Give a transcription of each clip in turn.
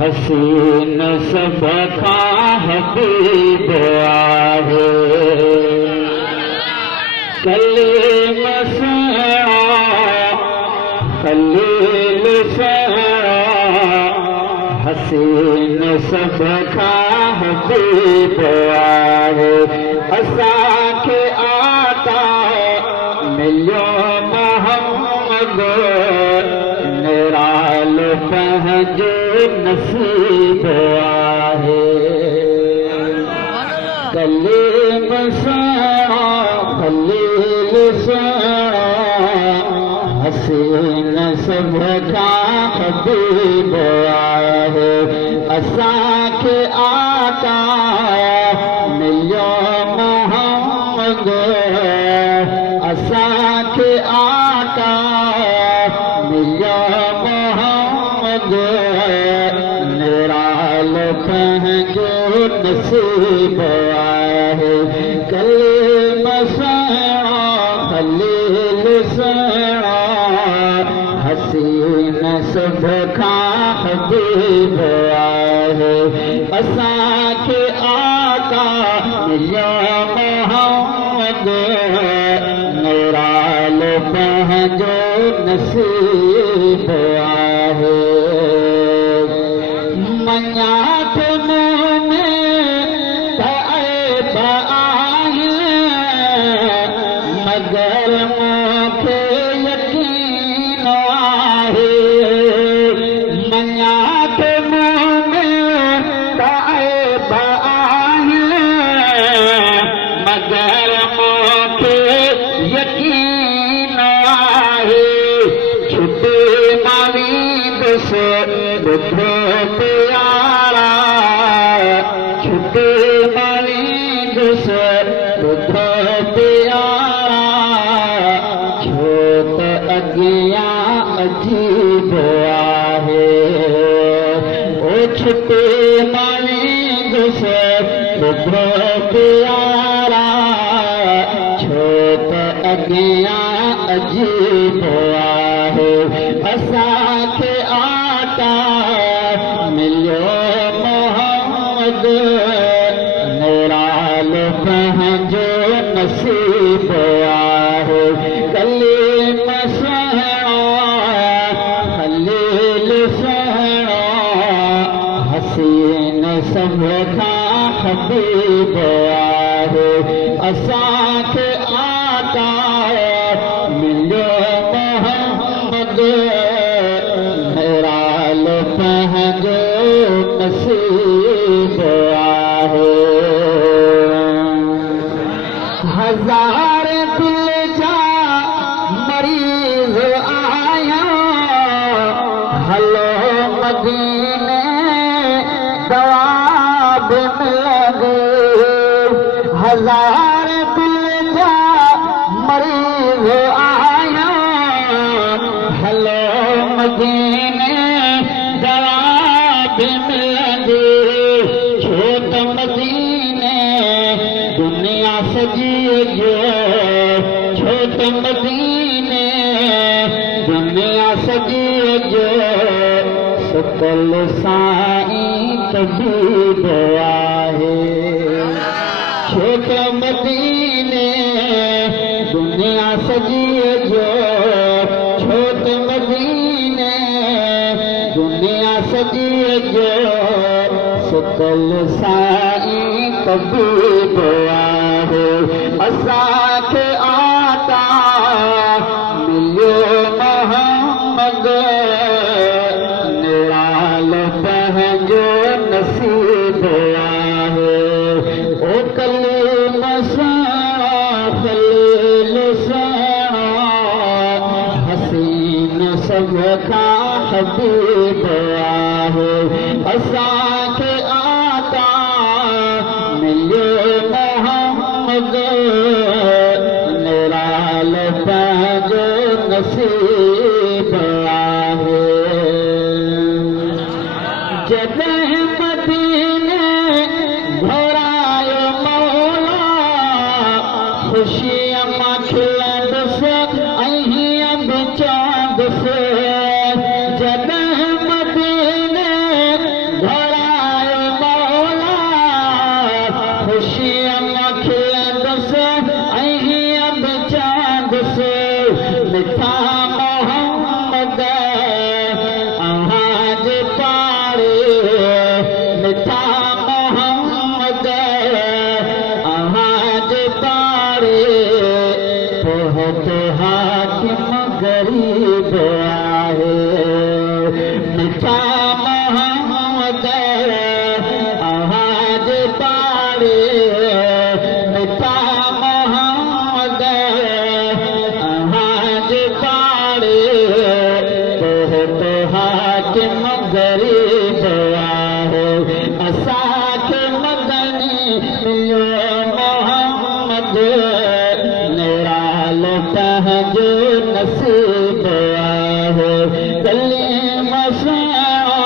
हसीन सब खां हबीब आहे कलीम सुहिणा खलील सुहिणा हसीन सब खां हबीब आहे असांखे आका मिलियो मोहम्मद निराल पंहिंजो नसीब आहे कलीम सुहिणा खलील सुहिणा हसीन सब खां हबीब आहे असांखे आका मिलियो मोहम्मद असांखे आका मिलियो मोहम्मद निराल पंहिंजो नसीब आहे कलीम सुहिणा खलील सुहिणा हसीन सब खां हबीब आहे असांखे आका मिलियो मोहम्मद निराल पंहिंजो नसीब आहे मञा थो मूं में त ऐब आहिनि मगर मूंखे यकीन आहे मञा थो मूं में त ऐब आहिनि मगर मूंखे यकीन आहे छुटे मारींदुसि ॿुधो प्यारा छुटे मारींदुसि ॿुधो प्यारा छो त अॻियां अजीब आहे ओ छुटे मारींदुसि ॿुधो प्यारा छो त अॻियां अजीब आहे असांखे आका मिलियो मोहम्मद निराल पंहिंजो नसीब आहे कलीम सुहिणा खलील सुहिणा हसीन सब खां हबीब आहे असांखे आका मिलियो मोहम्मद निराल पंहिंजो नसीब आहे हज़ार दिल जा मरीज़ आया हलो मदीने दवा बि मिलंदी हज़ार दिल जा मरीज़ आया हलो मदीने दवा बि मिलंदी छो त मदीने दुनिया सॼी जो छो त मदीने दुनिया सॼी जो सुतल साईं तबीब आहे छो त मदीने दुनिया सॼी जो छो त मदीने दुनिया सॼी जो सुतल साईं तबीब आहे असांखे आका मिलियो मोहम्मद निराल पंहिंजो नसीब आहे ओ कलीम सुहिणा खलील सुहिणा हसीन सब खां हबीब आहे असांखे आका मिलियो मोहम्मद निराल पंहिंजो नसीब आहे जॾहिं मदीने घुरायो मौला ख़ुशीअ मां खिलंदुसि ऐं हीअं बि चवंदुसि जॾहिं मदीने मिठा मोहम्मद आवाज पाड़े मिठा मोहम्मद आवाज पाड़े तो हाकिम गरीब आहे असांखे मदनी मिलियो मोहम्मद निरालो तंहिंजो नसीब आहे कलीम सुहिणो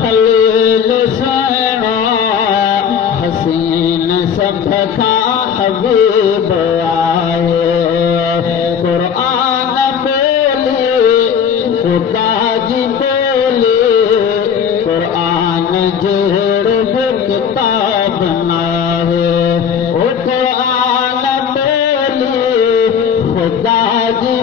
खलील सुहिणो हसीन सभ खां हबीब आहे क़ुर्आन बोली ख़ुदा जी बोली क़ुर्आन जहिड़ो बि किताब नाहे ओ क़ुर्आन बोली ख़ुदा जी